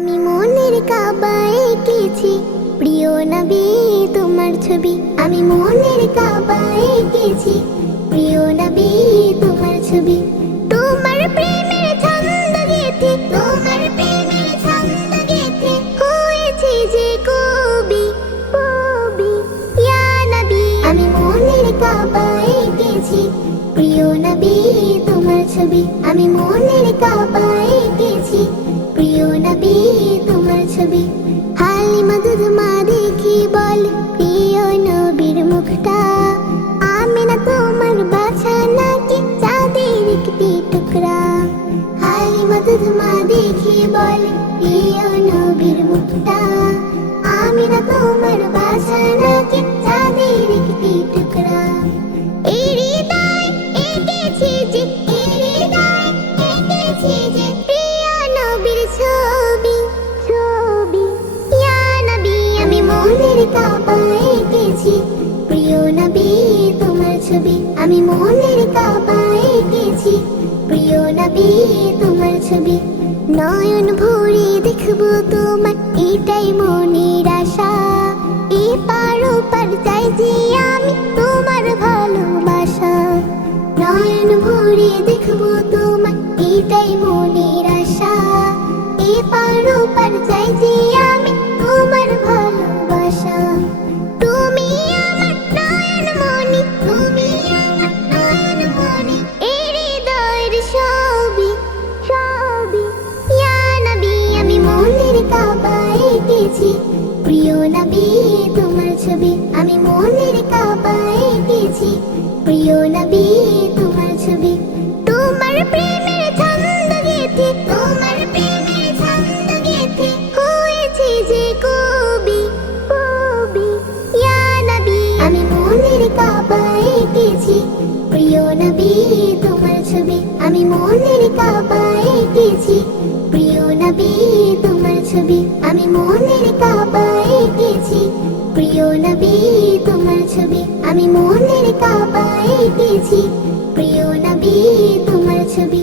আমি মনের কাবায় এঁকেছি প্রিয় নবী তোমার ছবি। আমি মনের কাবায় এঁকেছি প্রিয় নবী তোমার ছবি। তোমার প্রেমের ছন্দ গেথে, তোমার প্রেমের ছন্দ গেথে হয়েছে যে কবি কবি ইয়া নবী। আমি মনের কাবায় এঁকেছি প্রিয় নবী তোমার ছবি। আমি মনের কাবায় এঁকেছি প্রিয় নবী তোমার ছবি। হালিমা দুধ মা দেখি বল প্রিয় নবীর মুখটা, আমিনা তোমার বাছা নাকি চাঁদের একটি টুকরা। হালিমা দুধ মা দেখি বল প্রিয় নবীর মুখটা, আমিনা তোমার বাছা নাকি চাঁদের একটি টুকরা। এই হৃদয় এঁকেছি যে, এই হৃদয় এঁকেছি যে প্রিয় নবীর ছবি ছবি ইয়া নবী। আমি মনের কাবায় এঁকেছি প্রিয় নবী তোমার ছবি। আমি মনের কাবায় এঁকেছি প্রিয় নবী তোমার ছবি। নয়ন ভরে দেখবো তোমার এটাই মনের আশা, এপার ওপার চাই যে আমি তোমার ভালোবাসা। নয়ন ভরে দেখবো তোমার এটাই মনের আশা, এপার ওপার চাই যে আমি তোমার ভালোবাসা। তুমি আমার নয়ন মনি, তুমি আমার নয়ন মনি, এই হৃদয়ের ছবি ছবি ইয়া নবী। আমি মনের কাবায় এঁকেছি প্রিয় নবী তোমার ছবি। আমি মনের কাবায় এঁকেছি প্রিয় নবী তোমার ছবি। তোমার প্রেমের ছন্দ গেথে, তোমার প্রেমের ছন্দ গেথে হয়েছে যে কবি কবি ইয়া নবী। আমি মনের কাবায় এঁকেছি প্রিয় নবী তোমার ছবি। আমি মনের কাবায় এঁকেছি প্রিয় নবী তোমার ছবি। আমি মনের কাবায় এঁকেছি প্রিয় নবী তোমার ছবি। আমি মনের কাবায় এঁকেছি প্রিয় নবী তোমার ছবি।